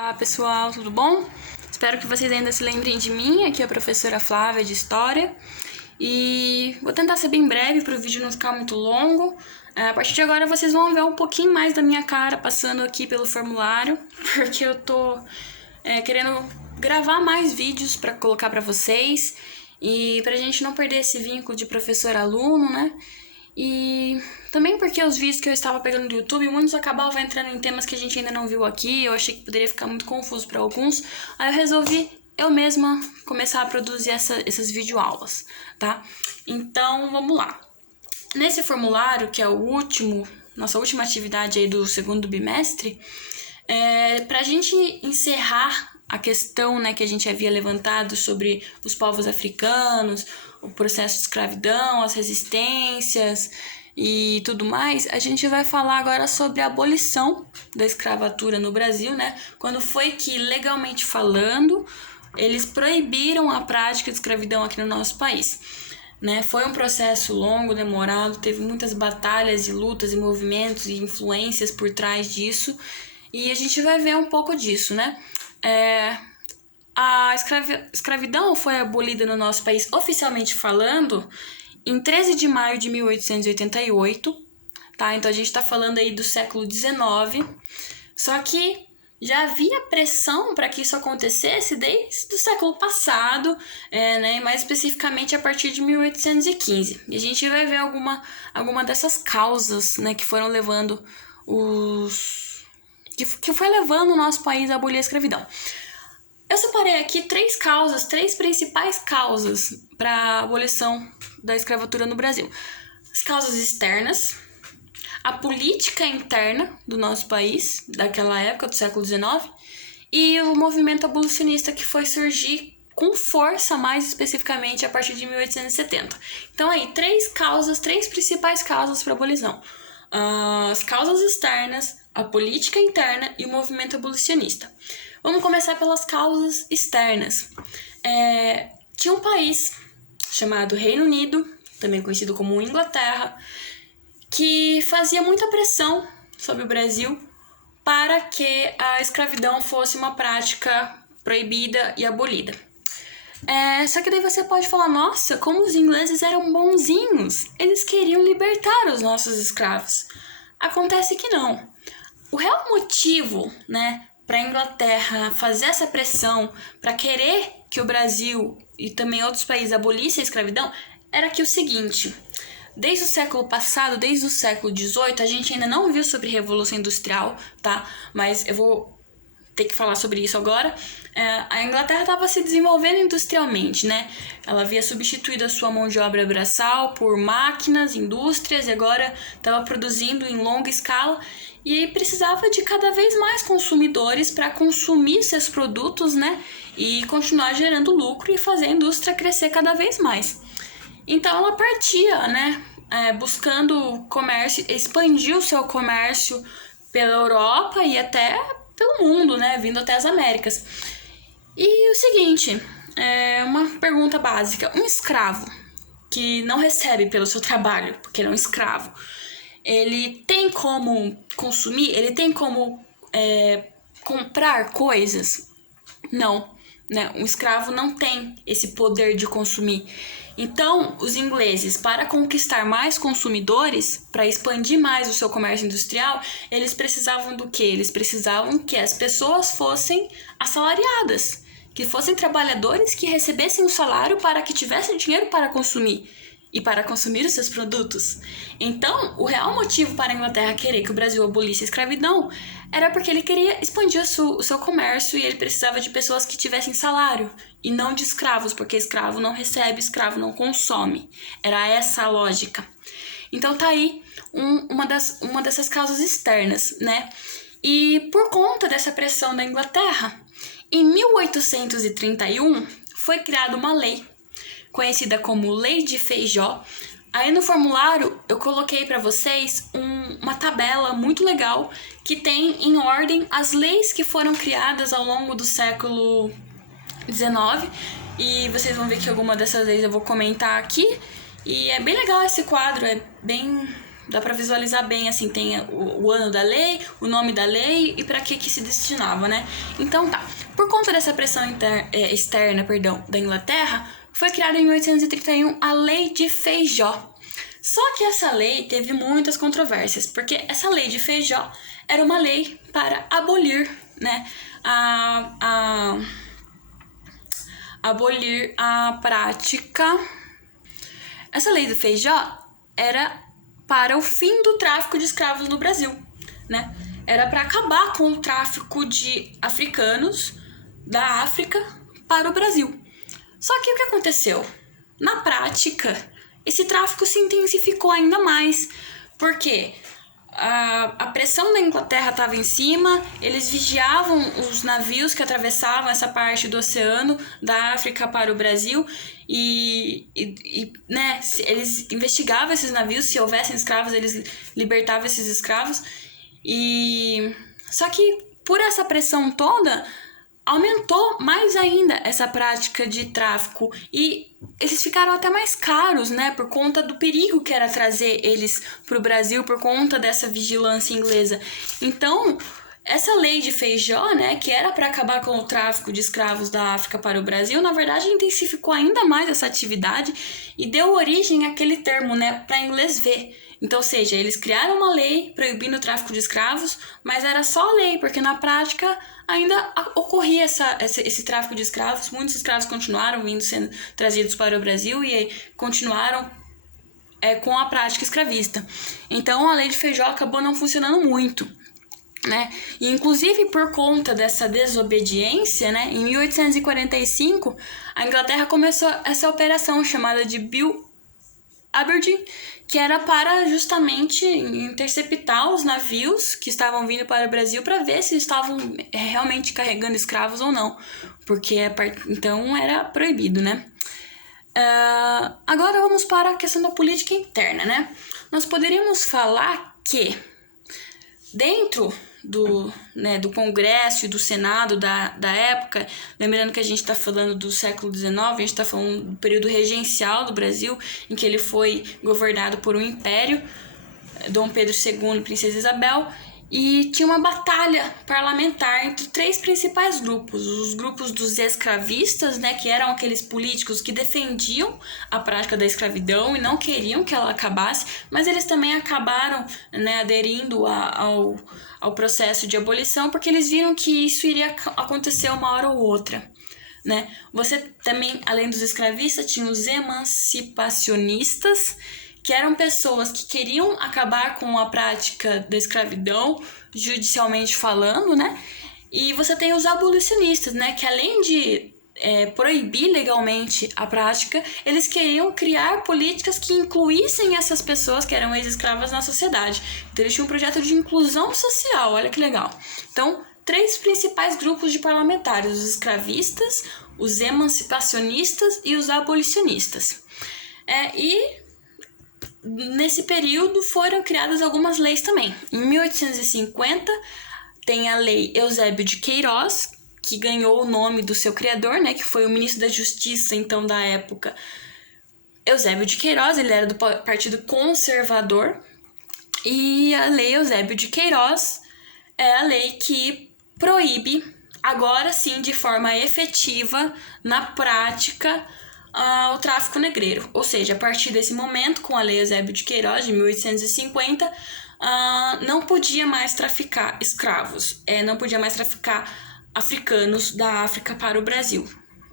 Olá pessoal, tudo bom? Espero que vocês ainda se lembrem de mim, aqui é a professora Flávia de História. E vou tentar ser bem breve para o vídeo não ficar muito longo. A partir de agora vocês vão ver um pouquinho mais da minha cara passando aqui pelo formulário, porque eu tô querendo gravar mais vídeos para colocar para vocês e pra gente não perder esse vínculo de professor-aluno, né? E também porque os vídeos que eu estava pegando do YouTube, muitos acabavam entrando em temas que a gente ainda não viu aqui, eu achei que poderia ficar muito confuso para alguns, aí eu resolvi eu mesma começar a produzir essas videoaulas, tá? Então, vamos lá. Nesse formulário, que é o último, nossa última atividade aí do segundo bimestre, pra gente encerrar a questão, né, que a gente havia levantado sobre os povos africanos, o processo de escravidão, as resistências e tudo mais, a gente vai falar agora sobre a abolição da escravatura no Brasil, né? Quando foi que, legalmente falando, eles proibiram a prática de escravidão aqui no nosso país, né? Foi um processo longo, demorado, teve muitas batalhas e lutas e movimentos e influências por trás disso, e a gente vai ver um pouco disso, né? A escravidão foi abolida no nosso país, oficialmente falando, em 13 de maio de 1888, tá? Então a gente tá falando aí do século XIX, só que já havia pressão para que isso acontecesse desde o século passado, né? Mais especificamente a partir de 1815. E a gente vai ver alguma dessas causas, né, que foram levando que foi levando o nosso país a abolir a escravidão. Eu separei aqui três principais causas para a abolição da escravatura no Brasil. As causas externas, a política interna do nosso país, daquela época, do século XIX, e o movimento abolicionista que foi surgir com força, mais especificamente, a partir de 1870. Então aí, três principais causas para a abolição. As causas externas, a política interna e o movimento abolicionista. Vamos começar pelas causas externas. Tinha um país chamado Reino Unido, também conhecido como Inglaterra, que fazia muita pressão sobre o Brasil para que a escravidão fosse uma prática proibida e abolida. Só que daí você pode falar, nossa, como os ingleses eram bonzinhos, eles queriam libertar os nossos escravos. Acontece que não. O real motivo, né, para a Inglaterra fazer essa pressão, para querer que o Brasil e também outros países abolissem a escravidão, era que o seguinte: desde o século passado, desde o século XVIII, a gente ainda não viu sobre Revolução Industrial, tá? Mas eu vou ter que falar sobre isso agora. A Inglaterra estava se desenvolvendo industrialmente, né? Ela havia substituído a sua mão de obra braçal por máquinas, indústrias, e agora estava produzindo em longa escala e precisava de cada vez mais consumidores para consumir seus produtos, né? E continuar gerando lucro e fazer a indústria crescer cada vez mais. Então ela partia, né? Buscando comércio, expandiu seu comércio pela Europa e até pelo mundo, né? Vindo até as Américas. E o seguinte, uma pergunta básica: um escravo que não recebe pelo seu trabalho, porque ele é um escravo, ele tem como consumir? Ele tem como comprar coisas? Não, né? Um escravo não tem esse poder de consumir. Então, os ingleses, para conquistar mais consumidores, para expandir mais o seu comércio industrial, eles precisavam do quê? Eles precisavam que as pessoas fossem assalariadas, que fossem trabalhadores que recebessem o salário para que tivessem dinheiro para consumir e para consumir os seus produtos. Então, o real motivo para a Inglaterra querer que o Brasil abolisse a escravidão era porque ele queria expandir o seu comércio e ele precisava de pessoas que tivessem salário e não de escravos, porque escravo não recebe, escravo não consome. Era essa a lógica. Então tá aí uma dessas causas externas, né? E por conta dessa pressão da Inglaterra, em 1831 foi criada uma lei conhecida como Lei de Feijó. Aí no formulário eu coloquei para vocês uma tabela muito legal que tem em ordem as leis que foram criadas ao longo do século XIX, e vocês vão ver que alguma dessas leis eu vou comentar aqui, e é bem legal esse quadro, é bem Dá para visualizar bem, assim, tem o ano da lei, o nome da lei e para que se destinava, né? Então tá, por conta dessa pressão externa, da Inglaterra, foi criada em 1831 a Lei de Feijó. Só que essa lei teve muitas controvérsias, porque essa Lei de Feijó era uma lei para abolir, né, abolir a prática. Essa Lei do Feijó era para o fim do tráfico de escravos no Brasil, né? Era para acabar com o tráfico de africanos da África para o Brasil. Só que o que aconteceu? Na prática, esse tráfico se intensificou ainda mais, porque a pressão da Inglaterra estava em cima, eles vigiavam os navios que atravessavam essa parte do oceano da África para o Brasil né, eles investigavam esses navios, se houvessem escravos, eles libertavam esses escravos. Só que por essa pressão toda, aumentou mais ainda essa prática de tráfico e eles ficaram até mais caros, né, por conta do perigo que era trazer eles para o Brasil por conta dessa vigilância inglesa. Então, essa Lei de Feijó, né, que era para acabar com o tráfico de escravos da África para o Brasil, na verdade intensificou ainda mais essa atividade e deu origem àquele termo, né, para inglês ver. Então, ou seja, eles criaram uma lei proibindo o tráfico de escravos, mas era só lei, porque na prática ainda ocorria esse tráfico de escravos. Muitos escravos continuaram sendo trazidos para o Brasil e continuaram com a prática escravista. Então, a Lei de Feijó acabou não funcionando muito, né? E, inclusive, por conta dessa desobediência, né, em 1845, a Inglaterra começou essa operação chamada de Bill Aberdeen, que era para justamente interceptar os navios que estavam vindo para o Brasil para ver se estavam realmente carregando escravos ou não, porque então era proibido, né? Agora vamos para a questão da política interna, né? Nós poderíamos falar que dentro do Congresso e do Senado da época, lembrando que a gente está falando do século XIX, a gente está falando do período regencial do Brasil, em que ele foi governado por um império, Dom Pedro II e Princesa Isabel, e tinha uma batalha parlamentar entre três principais grupos: os grupos dos escravistas, né, que eram aqueles políticos que defendiam a prática da escravidão e não queriam que ela acabasse, mas eles também acabaram, né, aderindo ao processo de abolição, porque eles viram que isso iria acontecer uma hora ou outra, né? Você também, além dos escravistas, tinha os emancipacionistas, que eram pessoas que queriam acabar com a prática da escravidão, judicialmente falando, né? E você tem os abolicionistas, né? Que além de proibir legalmente a prática, eles queriam criar políticas que incluíssem essas pessoas que eram ex-escravas na sociedade. Então eles tinham um projeto de inclusão social, olha que legal. Então, três principais grupos de parlamentares: os escravistas, os emancipacionistas e os abolicionistas. Nesse período foram criadas algumas leis também. Em 1850 tem a Lei Eusébio de Queiroz, que ganhou o nome do seu criador, né, que foi o ministro da Justiça, então, da época, Eusébio de Queiroz. Ele era do Partido Conservador. E a Lei Eusébio de Queiroz é a lei que proíbe, agora sim, de forma efetiva, na prática, o tráfico negreiro. Ou seja, a partir desse momento, com a Lei Eusébio de Queiroz, de 1850, não podia mais traficar escravos, não podia mais traficar africanos da África para o Brasil.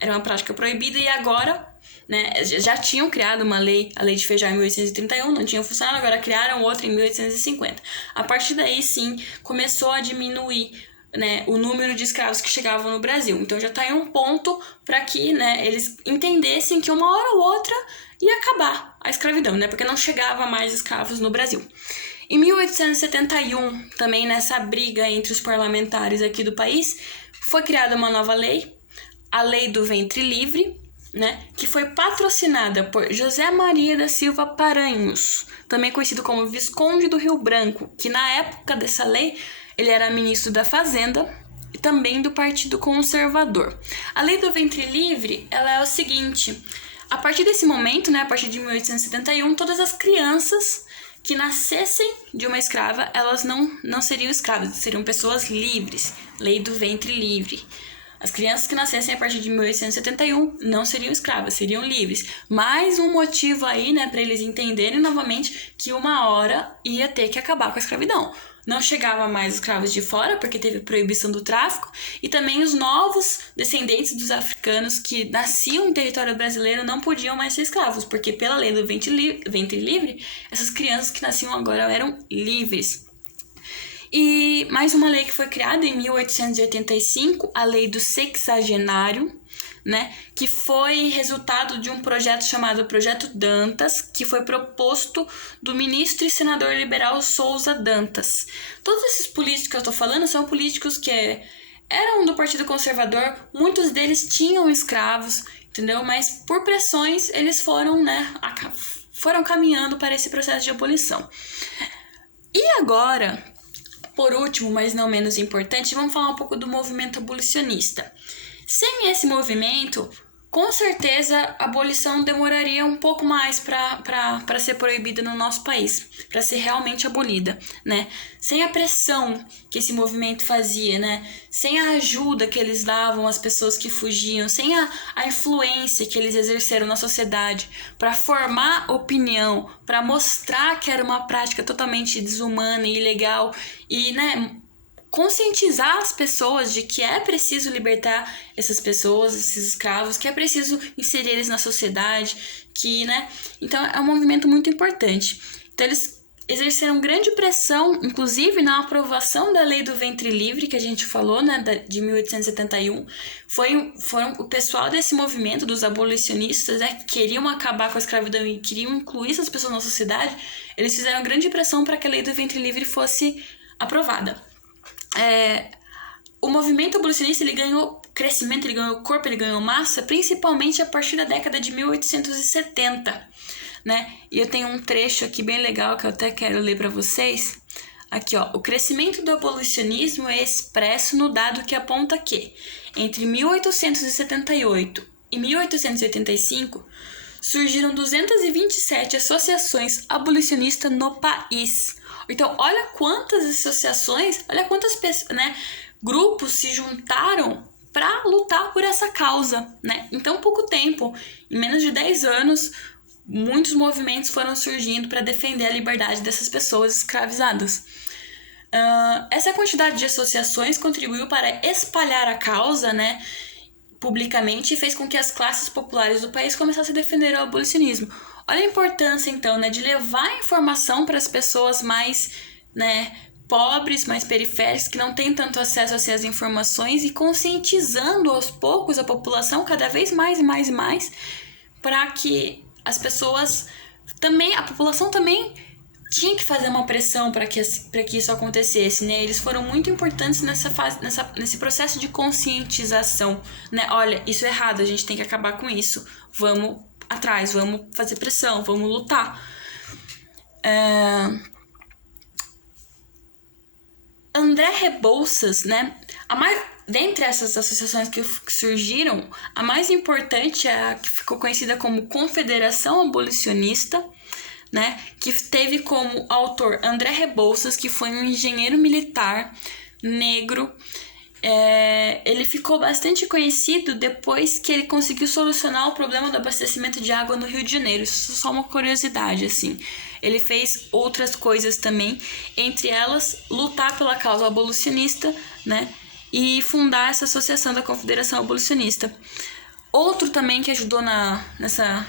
Era uma prática proibida e agora, né, já tinham criado uma lei, a Lei de Feijó em 1831, não tinha funcionado, agora criaram outra em 1850. A partir daí, sim, começou a diminuir, né, o número de escravos que chegavam no Brasil. Então já está em um ponto para que, né, eles entendessem que uma hora ou outra ia acabar a escravidão, né, porque não chegava mais escravos no Brasil. Em 1871, também nessa briga entre os parlamentares aqui do país, foi criada uma nova lei, a Lei do Ventre Livre, né, que foi patrocinada por José Maria da Silva Paranhos, também conhecido como Visconde do Rio Branco, que na época dessa lei ele era ministro da Fazenda e também do Partido Conservador. A Lei do Ventre Livre, ela é o seguinte: a partir desse momento, né, a partir de 1871, todas as crianças que nascessem de uma escrava, elas não seriam escravas, seriam pessoas livres, lei do ventre livre. As crianças que nascessem a partir de 1871 não seriam escravas, seriam livres. Mais um motivo aí, né, para eles entenderem novamente que uma hora ia ter que acabar com a escravidão. Não chegava mais escravos de fora, porque teve proibição do tráfico, e também os novos descendentes dos africanos que nasciam em território brasileiro não podiam mais ser escravos, porque pela lei do ventre livre, essas crianças que nasciam agora eram livres. E mais uma lei que foi criada em 1885, a Lei do Sexagenário, né, que foi resultado de um projeto chamado Projeto Dantas, que foi proposto do ministro e senador liberal Souza Dantas. Todos esses políticos que eu estou falando são políticos que eram do Partido Conservador, muitos deles tinham escravos, entendeu? Mas por pressões eles foram caminhando para esse processo de abolição. E agora, por último, mas não menos importante, vamos falar um pouco do movimento abolicionista. Sem esse movimento, com certeza a abolição demoraria um pouco mais para ser proibida no nosso país, para ser realmente abolida, né? Sem a pressão que esse movimento fazia, né? Sem a ajuda que eles davam às pessoas que fugiam, sem a influência que eles exerceram na sociedade para formar opinião, para mostrar que era uma prática totalmente desumana e ilegal e, né, conscientizar as pessoas de que é preciso libertar essas pessoas, esses escravos, que é preciso inserir eles na sociedade, que, né? Então é um movimento muito importante. Então eles exerceram grande pressão, inclusive na aprovação da Lei do Ventre Livre, que a gente falou, né, de 1871. Foram o pessoal desse movimento, dos abolicionistas, né, que queriam acabar com a escravidão e queriam incluir essas pessoas na sociedade. Eles fizeram grande pressão para que a Lei do Ventre Livre fosse aprovada. O movimento abolicionista ele ganhou crescimento, ele ganhou corpo, ele ganhou massa, principalmente a partir da década de 1870, né? E eu tenho um trecho aqui bem legal que eu até quero ler para vocês. Aqui, ó. O crescimento do abolicionismo é expresso no dado que aponta que, entre 1878 e 1885, surgiram 227 associações abolicionistas no país. Então, olha quantas associações, olha quantas pessoas, né, grupos se juntaram para lutar por essa causa, né? Em tão pouco tempo, em menos de 10 anos, muitos movimentos foram surgindo para defender a liberdade dessas pessoas escravizadas. Essa quantidade de associações contribuiu para espalhar a causa, né, publicamente, e fez com que as classes populares do país começassem a defender o abolicionismo. Olha a importância, então, né, de levar informação para as pessoas mais, né, pobres, mais periféricas, que não têm tanto acesso a essas informações, e conscientizando aos poucos a população cada vez mais e mais e mais, para que as pessoas também, a população também tinha que fazer uma pressão para que isso acontecesse, né? Eles foram muito importantes nesse processo de conscientização, né? Olha, isso é errado, a gente tem que acabar com isso. Vamos atrás, vamos fazer pressão, vamos lutar. André Rebouças, né? Dentre essas associações que surgiram, a mais importante é a que ficou conhecida como Confederação Abolicionista, né, que teve como autor André Rebouças, que foi um engenheiro militar negro. Ele ficou bastante conhecido depois que ele conseguiu solucionar o problema do abastecimento de água no Rio de Janeiro. Isso é só uma curiosidade, assim. Ele fez outras coisas também, entre elas lutar pela causa abolicionista, né, e fundar essa associação da Confederação Abolicionista. Outro também que ajudou nessa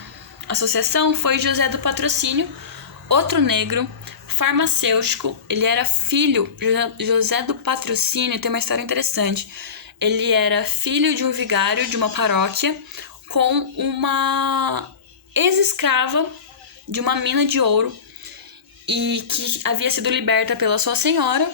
associação foi José do Patrocínio, outro negro, farmacêutico. Ele era filho, José do Patrocínio tem uma história interessante. Ele era filho de um vigário de uma paróquia com uma ex-escrava de uma mina de ouro e que havia sido liberta pela sua senhora.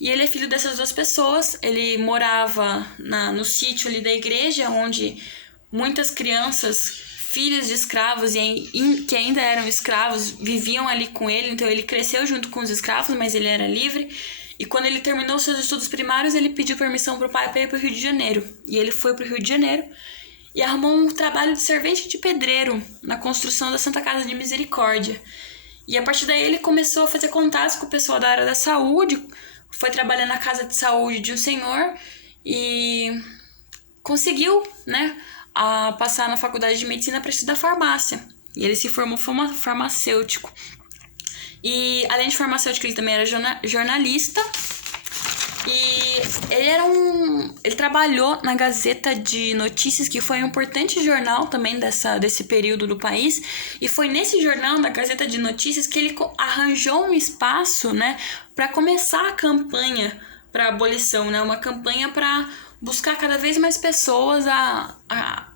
E ele é filho dessas duas pessoas. Ele morava no sítio ali da igreja, onde muitas crianças, filhos de escravos e que ainda eram escravos, viviam ali com ele. Então ele cresceu junto com os escravos, mas ele era livre. E quando ele terminou seus estudos primários, ele pediu permissão para o pai para ir para o Rio de Janeiro. E ele foi para o Rio de Janeiro e arrumou um trabalho de servente de pedreiro na construção da Santa Casa de Misericórdia. E a partir daí ele começou a fazer contatos com o pessoal da área da saúde, foi trabalhar na casa de saúde de um senhor e conseguiu, né, a passar na faculdade de medicina para estudar farmácia. E ele se formou farmacêutico. E além de farmacêutico, ele também era jornalista. E ele trabalhou na Gazeta de Notícias, que foi um importante jornal também desse período do país. E foi nesse jornal, na Gazeta de Notícias, que ele arranjou um espaço, né, para começar a campanha para a abolição, né, uma campanha para buscar cada vez mais pessoas a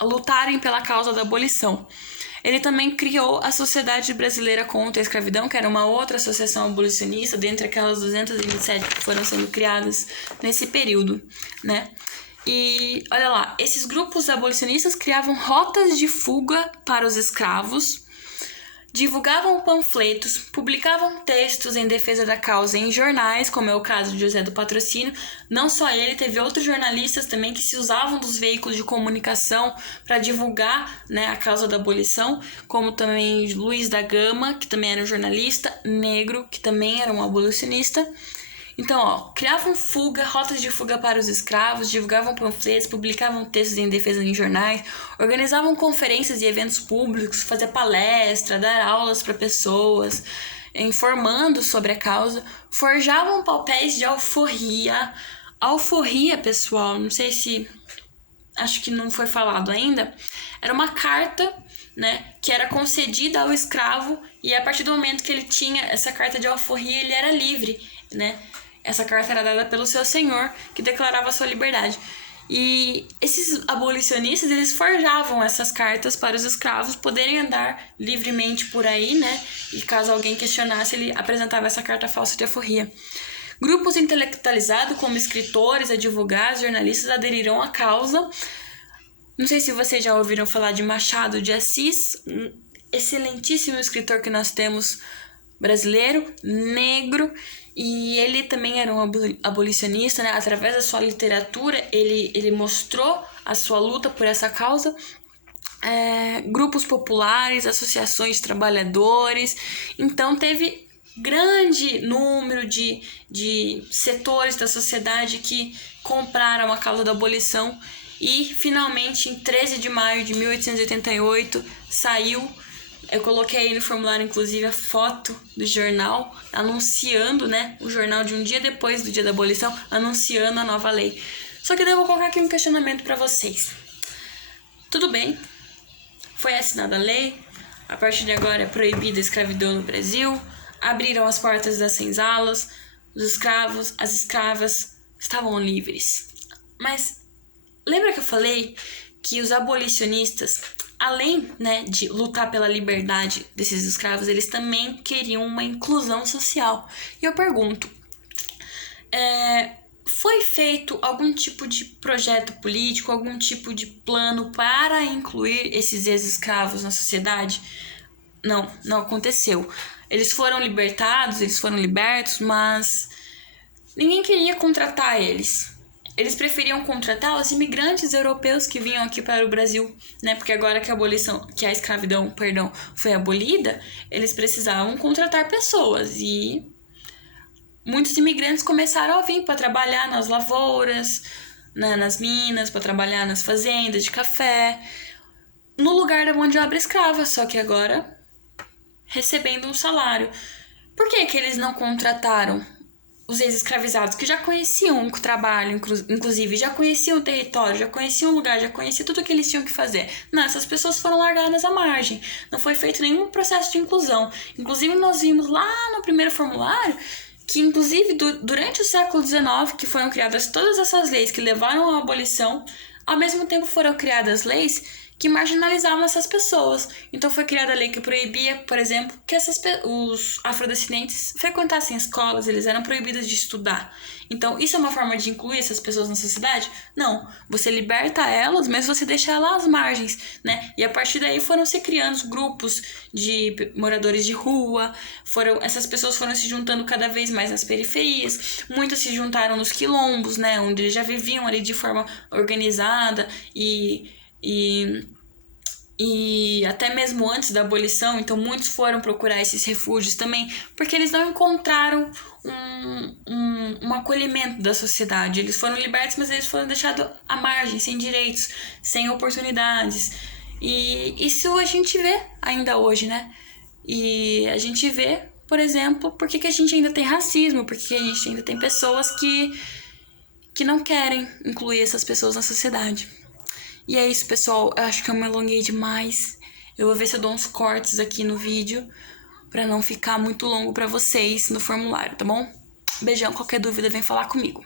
lutarem pela causa da abolição. Ele também criou a Sociedade Brasileira contra a Escravidão, que era uma outra associação abolicionista, dentre aquelas 227 que foram sendo criadas nesse período, né? E, olha lá, esses grupos abolicionistas criavam rotas de fuga para os escravos, divulgavam panfletos, publicavam textos em defesa da causa em jornais, como é o caso de José do Patrocínio. Não só ele, teve outros jornalistas também que se usavam dos veículos de comunicação para divulgar, né, a causa da abolição, como também Luiz da Gama, que também era um jornalista negro, que também era um abolicionista. Então, ó, criavam rotas de fuga para os escravos, divulgavam panfletos, publicavam textos em defesa em jornais, organizavam conferências e eventos públicos, faziam palestra, dar aulas para pessoas, informando sobre a causa, forjavam papéis de alforria. Alforria, pessoal, não sei se... acho que não foi falado ainda. Era uma carta, né, que era concedida ao escravo, e a partir do momento que ele tinha essa carta de alforria, ele era livre, né? Essa carta era dada pelo seu senhor, que declarava sua liberdade. E esses abolicionistas, eles forjavam essas cartas para os escravos poderem andar livremente por aí, né? E caso alguém questionasse, ele apresentava essa carta falsa de alforria. Grupos intelectualizados, como escritores, advogados, jornalistas, aderiram à causa. Não sei se vocês já ouviram falar de Machado de Assis, um excelentíssimo escritor que nós temos brasileiro, negro, e ele também era um abolicionista, né? Através da sua literatura, ele mostrou a sua luta por essa causa. Grupos populares, associações de trabalhadores. Então, teve grande número de setores da sociedade que compraram a causa da abolição. E, finalmente, em 13 de maio de 1888, saiu... Eu coloquei aí no formulário, inclusive, a foto do jornal anunciando, né? O jornal de um dia depois do dia da abolição, anunciando a nova lei. Só que daí eu vou colocar aqui um questionamento para vocês. Tudo bem, foi assinada a lei, a partir de agora é proibida a escravidão no Brasil, abriram as portas das senzalas, os escravos, as escravas estavam livres. Mas lembra que eu falei que os abolicionistas, além, né, de lutar pela liberdade desses escravos, eles também queriam uma inclusão social. E eu pergunto, foi feito algum tipo de projeto político, algum tipo de plano para incluir esses ex-escravos na sociedade? Não, não aconteceu. Eles foram libertados, eles foram libertos, mas ninguém queria contratar eles. Eles preferiam contratar os imigrantes europeus que vinham aqui para o Brasil, né? Porque agora que a escravidão, foi abolida, eles precisavam contratar pessoas e muitos imigrantes começaram a vir para trabalhar nas lavouras, né, nas minas, para trabalhar nas fazendas de café, no lugar da mão de obra escrava, só que agora recebendo um salário. Por que eles não contrataram os ex-escravizados, que já conheciam o trabalho, inclusive, já conheciam o território, já conheciam o lugar, já conheciam tudo o que eles tinham que fazer? Não, essas pessoas foram largadas à margem. Não foi feito nenhum processo de inclusão. Inclusive, nós vimos lá no primeiro formulário que, inclusive, durante o século XIX, que foram criadas todas essas leis que levaram à abolição, ao mesmo tempo foram criadas leis que marginalizavam essas pessoas. Então foi criada a lei que proibia, por exemplo, que os afrodescendentes frequentassem escolas, eles eram proibidos de estudar. Então isso é uma forma de incluir essas pessoas na sociedade? Não. Você liberta elas, mas você deixa elas às margens, né? E a partir daí foram se criando grupos de moradores de rua, essas pessoas foram se juntando cada vez mais nas periferias, muitas se juntaram nos quilombos, né? Onde eles já viviam ali de forma organizada e e até mesmo antes da abolição, então muitos foram procurar esses refúgios também, porque eles não encontraram um acolhimento da sociedade. Eles foram libertos, mas eles foram deixados à margem, sem direitos, sem oportunidades. E isso a gente vê ainda hoje, né? E a gente vê, por exemplo, por que a gente ainda tem racismo, porque a gente ainda tem pessoas que não querem incluir essas pessoas na sociedade. E é isso, pessoal. Eu acho que eu me alonguei demais. Eu vou ver se eu dou uns cortes aqui no vídeo pra não ficar muito longo pra vocês no formulário, tá bom? Beijão, qualquer dúvida vem falar comigo.